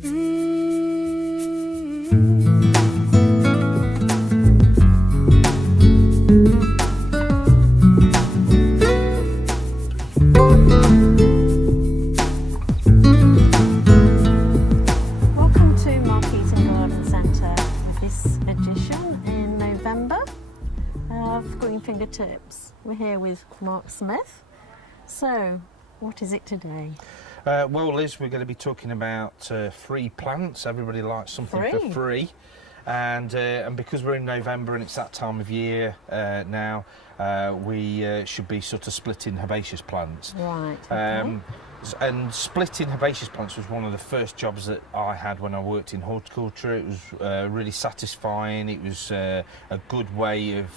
Welcome to Mark Eaton Garden Centre with this edition in November of Green Fingertips. We're here with Mark Smith. So, what is it today? Well, Liz, we're going to be talking about free plants. Everybody likes something for free. And because we're in November and it's that time of year now, we should be sort of splitting herbaceous plants. Right. Okay. And splitting herbaceous plants was one of the first jobs that I had when I worked in horticulture. It was really satisfying. It was a good way of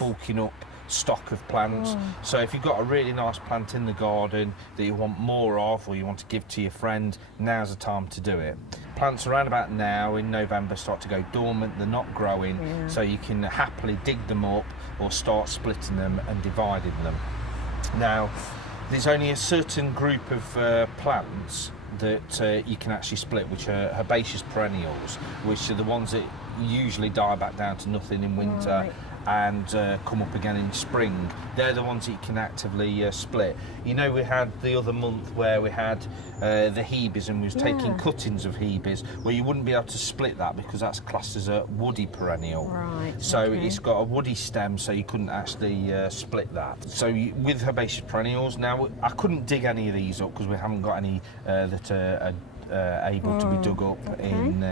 bulking up stock of plants. So if you've got a really nice plant in the garden that you want more of, or you want to give to your friend, now's the time to do it. Plants around about now in November start to go dormant, they're not growing, so you can happily dig them up or start splitting them and dividing them. Now, there's only a certain group of plants that you can actually split, which are herbaceous perennials, which are the ones that usually die back down to nothing in winter and come up again in spring. They're the ones that you can actively split. You know, we had the other month where we had the Hebes, and we was taking cuttings of Hebes, where you wouldn't be able to split that because that's classed as a woody perennial. Right. So it's got a woody stem, so you couldn't actually split that. So with herbaceous perennials, now I couldn't dig any of these up because we haven't got any that are able to be dug up in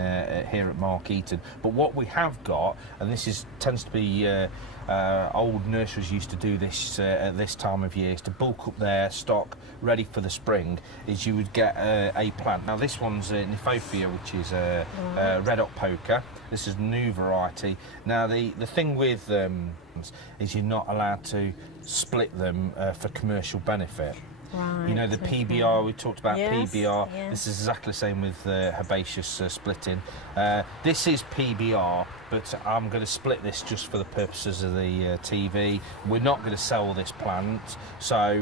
here at Mark Eaton. But what we have got, and this tends to be old nurseries used to do this at this time of year, is to bulk up their stock ready for the spring, is you would get a plant. Now this one's Niphophia, which is red hot poker. This is a new variety. Now the thing with them is you're not allowed to split them for commercial benefit. Right. You know, the PBR, we talked about Yes, PBR. yes. This is exactly the same with herbaceous splitting. This is PBR, but I'm going to split this just for the purposes of the TV. We're not going to sell this plant, so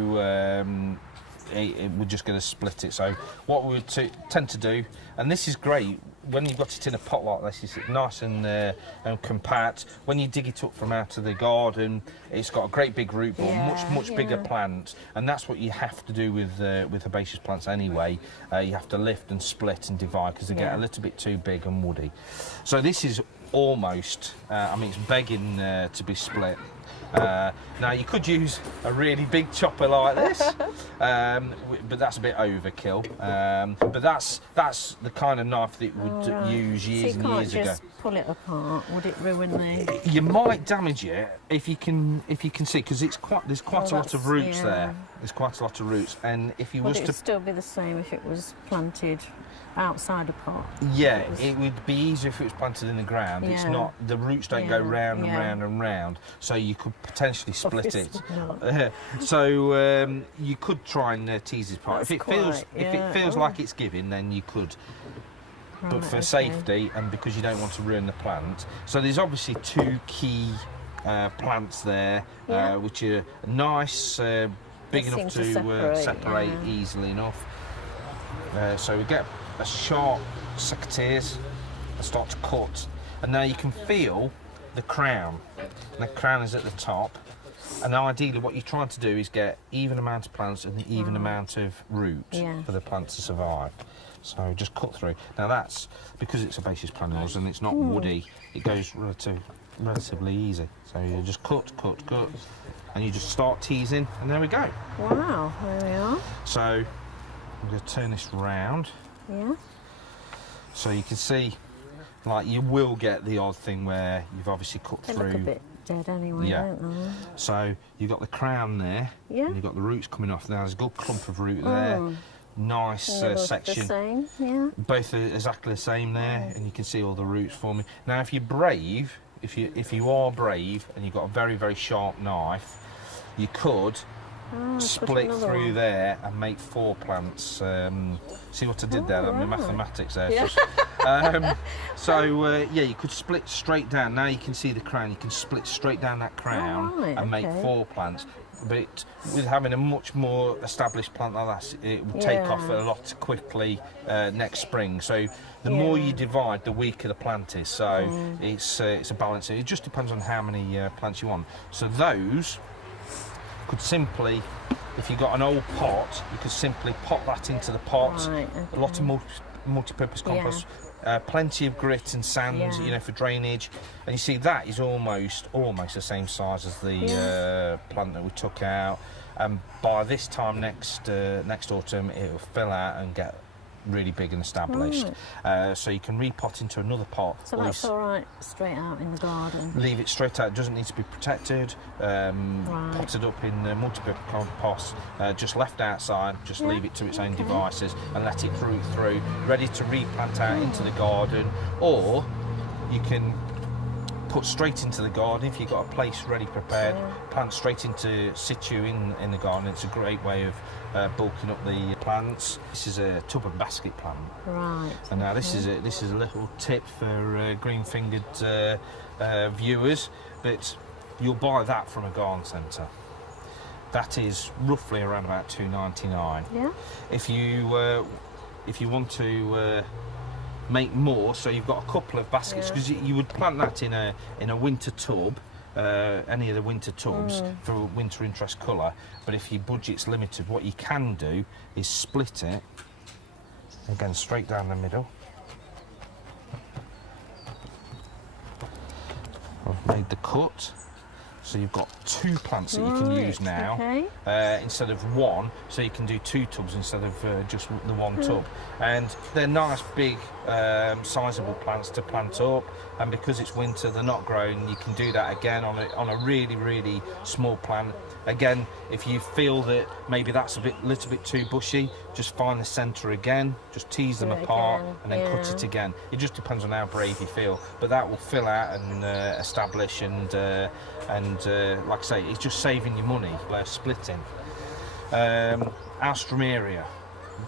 we're just going to split it. So what we would tend to do, and this is great, when you've got it in a pot like this, it's nice and compact. When you dig it up from out of the garden, it's got a great big root ball, much bigger plant, and that's what you have to do with herbaceous plants anyway. You have to lift and split and divide because they get a little bit too big and woody. So this is almost, I mean, it's begging to be split. Now you could use a really big chopper like this, but that's a bit overkill. But that's the kind of knife that would use years and years ago. So you can't just pull it apart. Would it ruin the? You might damage it if you can see, because there's quite a lot of roots there. There's quite a lot of roots, and if you was Would to it still be the same if it was planted outside a pot? Yeah, it would be easier if it was planted in the ground. It's not, the roots don't go round and round and round, so you could potentially split it. So you could try and tease it apart. If it feels like it's giving, then you could. But for safety and because you don't want to ruin the plant. So there's obviously two key plants there, which are nice, big enough to separate easily enough. So we get a sharp secateurs and start to cut, and now you can feel the crown. And the crown is at the top, and ideally what you're trying to do is get even amount of plants and the even amount of root for the plant to survive. So just cut through. Now that's because it's herbaceous perennials and it's not woody, it goes relatively easy. So you just cut, and you just start teasing, and there we go. Wow, there we are. So I'm going to turn this round. Yeah. So you can see, like, you will get the odd thing where you've obviously cut through. They look a bit dead anyway, don't they? So you've got the crown there, and you've got the roots coming off. Now there's a good clump of root there. Nice section. The same, yeah. Both are exactly the same there, and you can see all the roots forming. Now, if you're brave, if you are brave, and you've got a very, very sharp knife, you could split through there and make 4 plants. See what I did there? My mathematics there. Yeah. Yeah, you could split straight down. Now you can see the crown. You can split straight down that crown and make 4 plants. but with having a much more established plant like that, it will take off a lot quickly next spring. So the more you divide, the weaker the plant is. So it's a balance. It just depends on how many plants you want. So those could simply, if you've got an old pot, you could simply pop that into the pot. Right, okay. A lot of multi-purpose compost. Plenty of grit and sand, you know, for drainage, and you see that is almost the same size as the plant that we took out. And by this time next autumn, it will fill out and get really big and established. So you can repot into another pot. So that's all right, straight out in the garden. Leave it straight out. It doesn't need to be protected. Potted up in multi-purpose compost, just left outside. Just leave it to its own devices and let it root through. Ready to replant out into the garden, or you can put straight into the garden if you've got a place ready prepared. Plant straight into situ in the garden. It's a great way of bulking up the plants. This is a tub and basket plant. Right. And now this is a little tip for green-fingered viewers, but you'll buy that from a garden centre. That is roughly around about £2.99. Yeah. If you want to make more, so you've got a couple of baskets, because you would plant that in a winter tub. Any of the winter tubs for winter interest colour, but if your budget's limited, what you can do is split it again straight down the middle. I've made the cut, so you've got two plants that you can use now instead of one, so you can do two tubs instead of just the one tub. And they're nice big sizable plants to plant up, and because it's winter they're not growing, you can do that again on a really small plant. Again, if you feel that maybe that's a little bit too bushy, just find the centre again, just tease them apart and then cut it again. It just depends on how brave you feel, but that will fill out and establish, and like I say, it's just saving you money by splitting. Alstroemeria,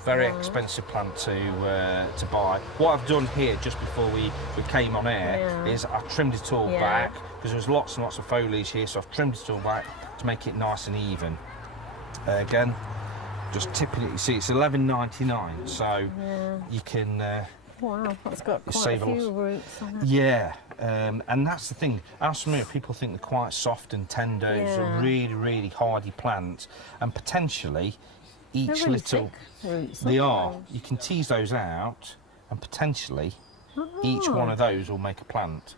very expensive plant to buy. What I've done here just before we came on air is I trimmed it all back, because there's lots and lots of foliage here, so I've trimmed it all back to make it nice and even. Again, just tipping it. You see, it's $11.99, so you can wow, that's got quite a few roots on it. Yeah, and that's the thing. Alstroemeria, people think they're quite soft and tender. It's a really hardy plant, and potentially each really little thick roots, they are. You can tease those out, and potentially each one of those will make a plant.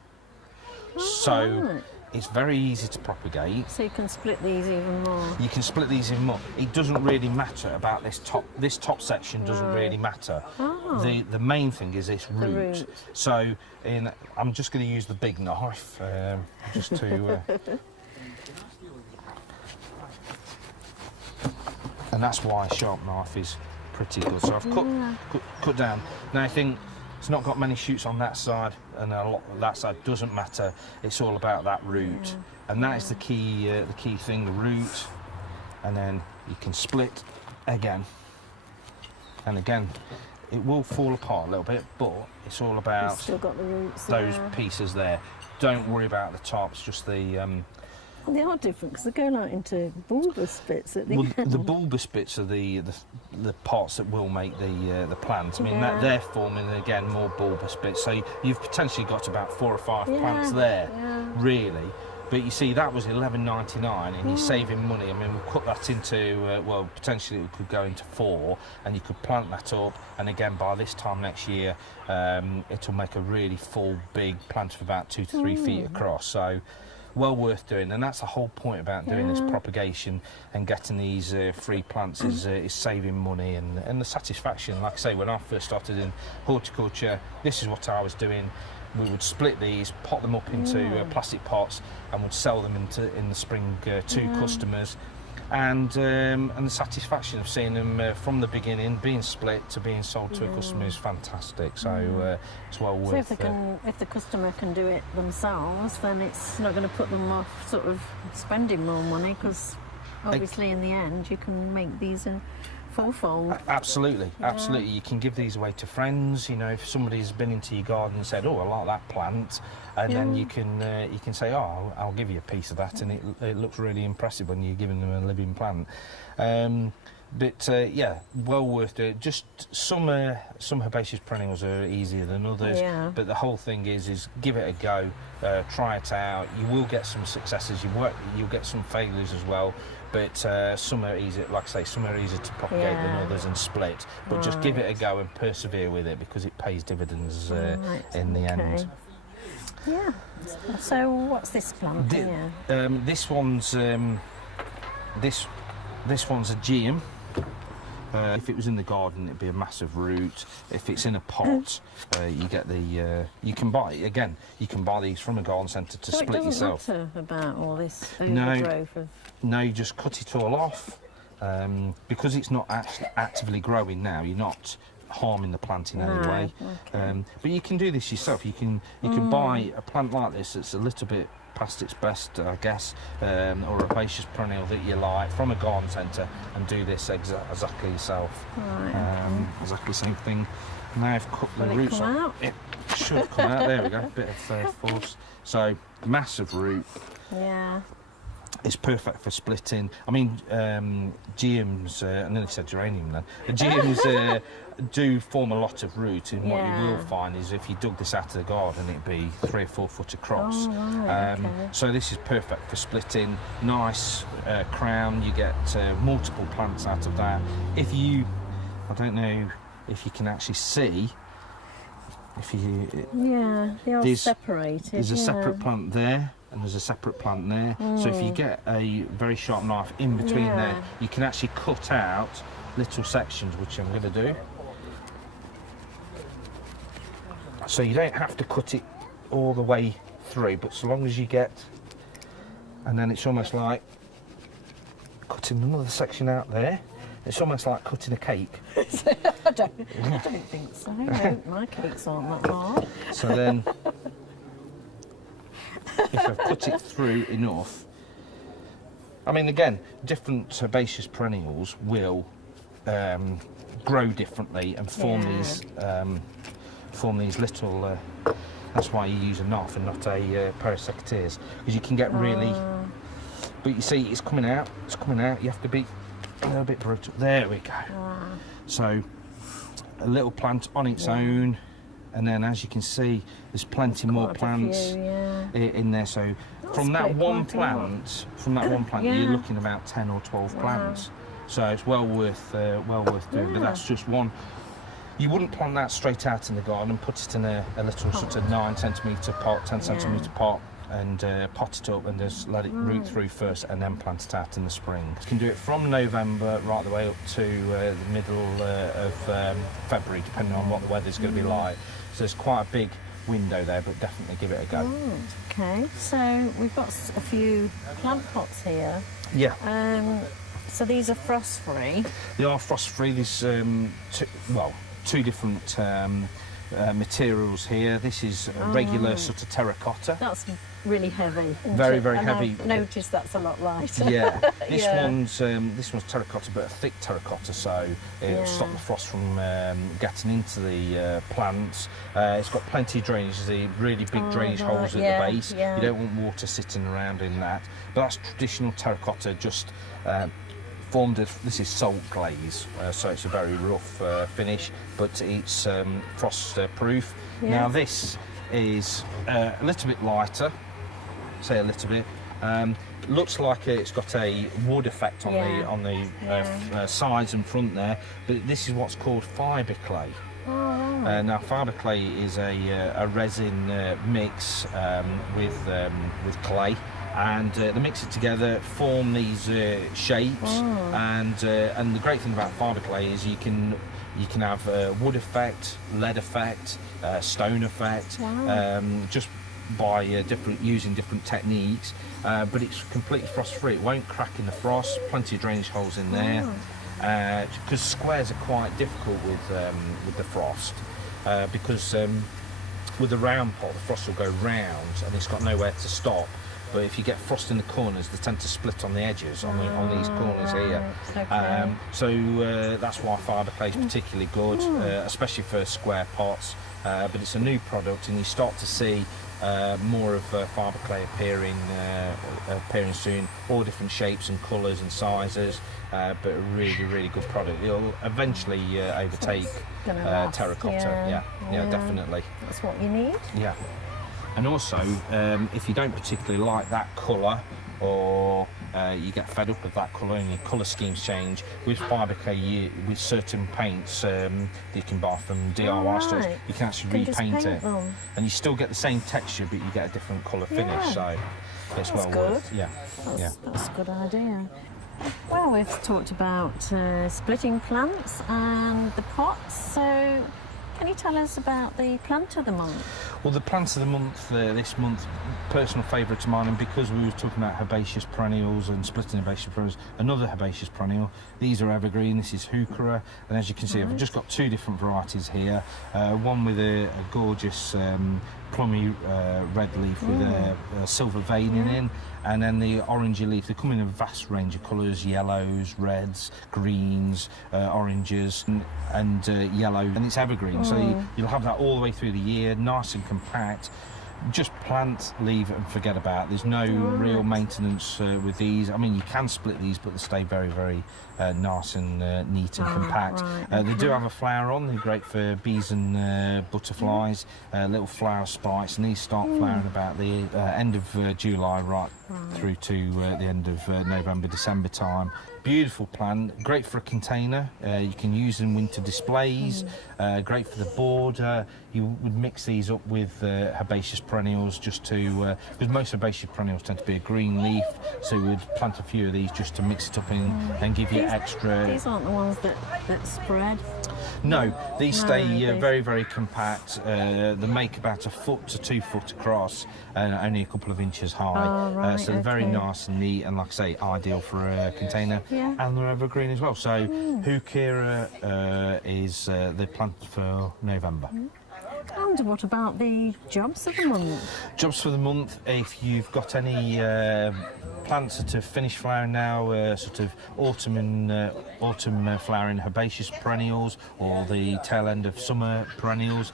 So it's very easy to propagate. So you can split these even more. You can split these even more. It doesn't really matter about this top. This top section doesn't really matter. The main thing is this root. So I'm just going to use the big knife just to. And that's why a sharp knife is pretty good. So I've cut down. Now I think it's not got many shoots on that side, and a lot that side doesn't matter. It's all about that root, and that is the key thing, the root. And then you can split again, and again, it will fall apart a little bit, but it's all about you've still got the roots those pieces there. Don't worry about the tops, just the. They are different because they go like into bulbous bits at the end. The bulbous bits are the parts that will make the plant. I mean, they're forming again more bulbous bits. So you've potentially got about 4 or 5 plants there, really. But you see, that was $11.99, and you're saving money. I mean, we'll cut that into well, potentially it could go into 4, and you could plant that up. And again, by this time next year, it'll make a really full, big plant of about 2 to 3 feet across. So. Well worth doing, and that's the whole point about doing this propagation and getting these free plants is saving money and the satisfaction. Like I say, when I first started in horticulture, this is what I was doing. We would split these, pot them up into plastic pots, and would sell them in the spring to customers. And the satisfaction of seeing them from the beginning being split to being sold to a customer is fantastic. So it's well worth. So if the customer can do it themselves, then it's not going to put them off sort of spending more money, because obviously in the end you can make these fourfold. Absolutely, absolutely. You can give these away to friends. You know, if somebody's been into your garden and said, "Oh, I like that plant," and then you can say, "Oh, I'll give you a piece of that," and it looks really impressive when you're giving them a living plant. But yeah, well worth it. Just some herbaceous perennials are easier than others. Yeah. But the whole thing is give it a go, try it out. You will get some successes. You'll get some failures as well. But some are easier, like I say, some are easier to propagate than others and split. But just give it a go and persevere with it, because it pays dividends in the end. Yeah. So what's this plant here? This one's this one's a geum. If it was in the garden, it'd be a massive root. If it's in a pot, you get the. You can buy these from a garden centre to split yourself. So it doesn't matter about all this overgrowth of. No, you just cut it all off, because it's not actually actively growing now. You're not harming the plant in any way. Okay. But you can do this yourself. You can buy a plant like this that's a little bit past its best, I guess, or a herbaceous perennial that you like from a garden centre, and do this exactly yourself. Right. Exactly the same thing. Now I've cut the Will it roots come off. out? It should come out. There we go. Bit of force. So massive root. Yeah. It's perfect for splitting. I mean, geums, I nearly said geranium then. The geums do form a lot of root, and what you will find is if you dug this out of the garden, it'd be 3 or 4 foot across. Oh, right, okay. So this is perfect for splitting. Nice crown, you get multiple plants out of that. If you, I don't know if you can actually see, if you... Yeah, they are separated. There's a separate plant there, and there's a separate plant there. So if you get a very sharp knife in between there, you can actually cut out little sections, which I'm going to do. So you don't have to cut it all the way through, but so long as you get, and then it's almost like cutting another section out there. It's almost like cutting a cake. I don't think so. No, my cakes aren't that hard. So then, if I've cut it through enough, I mean, again, different herbaceous perennials will grow differently and form these little. That's why you use a knife and not a pair of secateurs, because you can get really. But you see, it's coming out. It's coming out. You have to be a little bit brutal. There we go. So a little plant on its own, and then as you can see, there's plenty more plants in there. So from that one plant, you're looking about 10 or 12 plants. So it's well worth doing. But that's just one. You wouldn't plant that straight out in the garden and put it in a little sort of 9 centimetre pot, 10 centimetre pot, and pot it up and just let it root through first, and then plant it out in the spring. You can do it from November right the way up to the middle of February, depending on what the weather's going to be like. So there's quite a big window there, but definitely give it a go. Okay, so we've got a few plant pots here. Yeah. So these are frost-free? They are frost-free. There's two different materials here. This is a regular sort of terracotta. That's really heavy. Very, very heavy. I've noticed that's a lot lighter. Yeah. This one's terracotta, but a thick terracotta, so it'll stop the frost from getting into the plants. It's got plenty of drainage. There's really big drainage holes at the base. You don't want water sitting around in that. But that's traditional terracotta, just formed of, this is salt glaze, so it's a very rough finish, but it's frost proof. Now this is a little bit lighter, say a little bit. Looks like it's got a wood effect on the sides and front there, but this is what's called fibre clay. Now fibre clay is a resin mix with clay, and they mix it together, form these shapes, and the great thing about fibre clay is you can have wood effect, lead effect, stone effect, just by using different techniques. But it's completely frost-free. It won't crack in the frost. Plenty of drainage holes in there, because squares are quite difficult with the frost, because with the round pot, the frost will go round and it's got nowhere to stop. but if you get frost in the corners, they tend to split on the edges, on these corners here. Okay. So that's why fibre clay is particularly good, especially for square pots. But it's a new product, and you start to see more of fibre clay appearing soon, all different shapes and colours and sizes, but a really, really good product. It'll eventually overtake terracotta. Yeah, definitely. That's what you need. Yeah. And also, if you don't particularly like that colour, or you get fed up with that colour and your colour schemes change, with fibre clay, with certain paints that you can buy from DIY stores, you can actually repaint it. And you still get the same texture, but you get a different colour finish, so it's well worth. That's a good idea. Well, we've talked about splitting plants and the pots, so can you tell us about the plant of the month? Well, the plant of the month this month, personal favourite of mine, and because we were talking about herbaceous perennials and splitting herbaceous perennials, another herbaceous perennial. These are evergreen. This is heuchera, and as you can see, I've just got two different varieties here. One with a gorgeous plummy red leaf with a silver veining in, and then the orangey leaf. They come in a vast range of colours: yellows, reds, greens, oranges, and yellow, and it's evergreen. So you'll have that all the way through the year, nice and compact. Just plant, leave and forget about. There's no real maintenance with these. I mean, you can split these, but they stay very, very nice and neat and compact. They do have a flower on. They're great for bees and butterflies, little flower spikes, and these start flowering about the end of July right through to the end of November, December time. Beautiful plant, great for a container. You can use in winter displays, great for the border. You would mix these up with herbaceous perennials just to, because most herbaceous perennials tend to be a green leaf, so you would plant a few of these just to mix it up in and give you extra. These aren't the ones that spread? No, these stay very, very compact. They make about 1 foot to 2 foot across and only a couple of inches high. So they're very nice and neat, and like I say, ideal for a container. And they're evergreen as well. So heuchera is the plant for November. And what about the jobs of the month? Jobs for the month, if you've got any plants that have finished flowering now, sort of autumn flowering herbaceous perennials, or the tail end of summer perennials,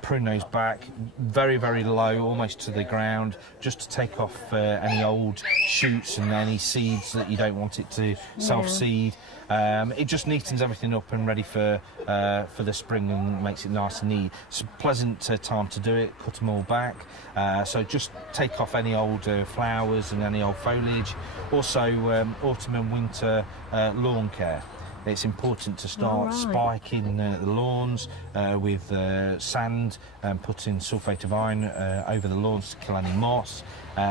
prune those back very, very low, almost to the ground, just to take off any old shoots and any seeds that you don't want it to self-seed. It just neatens everything up and ready for the spring and makes it nice and neat. It's a pleasant time to do it, cut them all back. So just take off any old flowers and any old foliage. Also, autumn and winter lawn care. It's important to start spiking the lawns with sand and putting sulphate of iron over the lawns to kill any moss.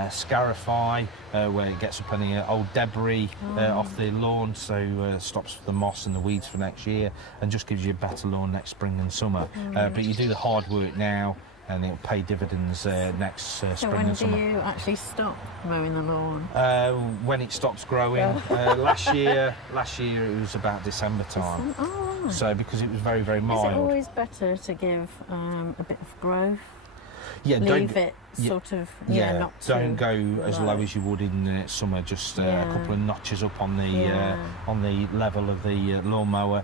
Scarify, where it gets up any old debris off the lawn, so stops the moss and the weeds for next year, and just gives you a better lawn next spring and summer. But you do the hard work now, and it'll pay dividends next spring and summer. So when do you actually stop mowing the lawn? When it stops growing. Last year it was about December time. So because it was very, very mild. Is it always better to give a bit of growth? Yeah, leave it sort of, not don't go as low as you would in summer, just a couple of notches up on the level of the lawnmower,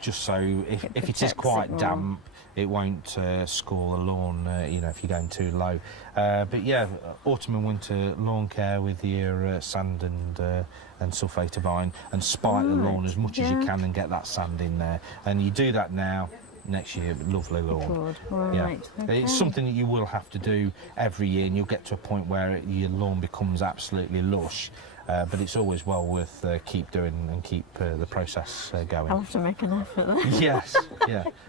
just so if it is quite damp, it won't score the lawn, if you're going too low. But yeah, autumn and winter lawn care with your sand and sulphate of iron, and spike the lawn as much as you can and get that sand in there. And you do that now. Next year, lovely lawn. It's something that you will have to do every year, and you'll get to a point where your lawn becomes absolutely lush. But it's always well worth keep doing and keep the process going. I'll have to make an effort then. Yes,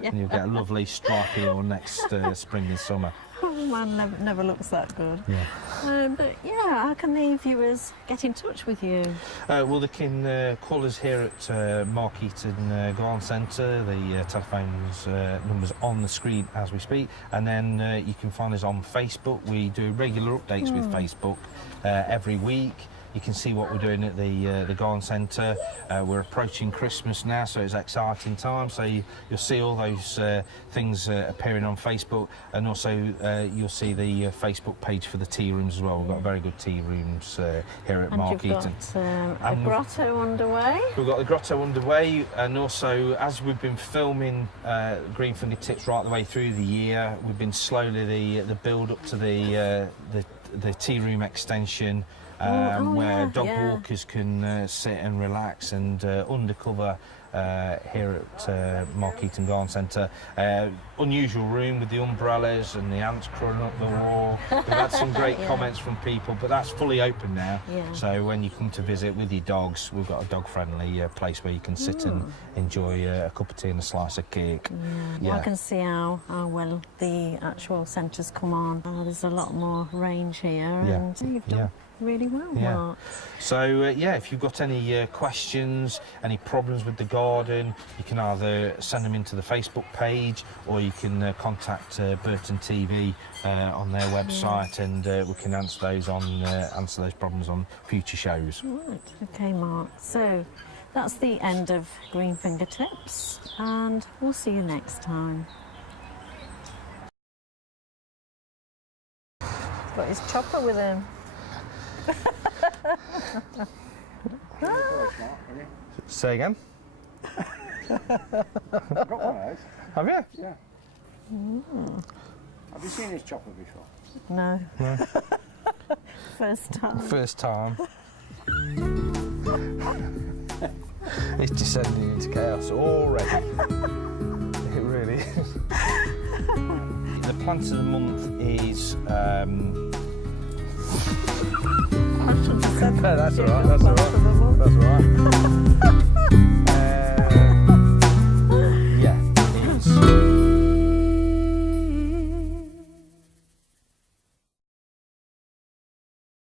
and you'll get a lovely stripy lawn next spring and summer. Oh man, never looks that good. But how can the viewers get in touch with you? Well, they can call us here at Mark Eaton Garden Centre. The telephone's number's on the screen as we speak, and then you can find us on Facebook. We do regular updates with Facebook every week. you can see what we're doing at the garden centre. We're approaching Christmas now, so it's an exciting time. So you'll see all those things appearing on Facebook, and also you'll see the Facebook page for the tea rooms as well. We've got very good tea rooms here at Mark Eaton. And you've got a grotto underway. We've got the grotto underway, and also as we've been filming Green Fingertips right the way through the year, we've been slowly the build up to the tea room extension, where dog walkers can sit and relax, and undercover here at Mark Eaton Garden Centre. Unusual room with the umbrellas and the ants crawling up the wall. We've had some great comments from people, but that's fully open now. So when you come to visit with your dogs, we've got a dog-friendly place where you can sit and enjoy a cup of tea and a slice of cake. Well, I can see how well the actual centre's come on. There's a lot more range here, and you've done really well, Mark. So if you've got any questions, any problems with the garden, you can either send them into the Facebook page, or you can contact Burton TV on their website, and we can answer those problems on future shows. Right, okay, Mark. So that's the end of Green Fingertips, and we'll see you next time. Got his chopper with him. Say again? I've got one of those. Have you? Yeah. Have you seen this chopper before? No. First time. First time. It's descending into chaos already. It really is. The plant of the month is... I should have said No, that's all yeah, right, that's all right. That's all right.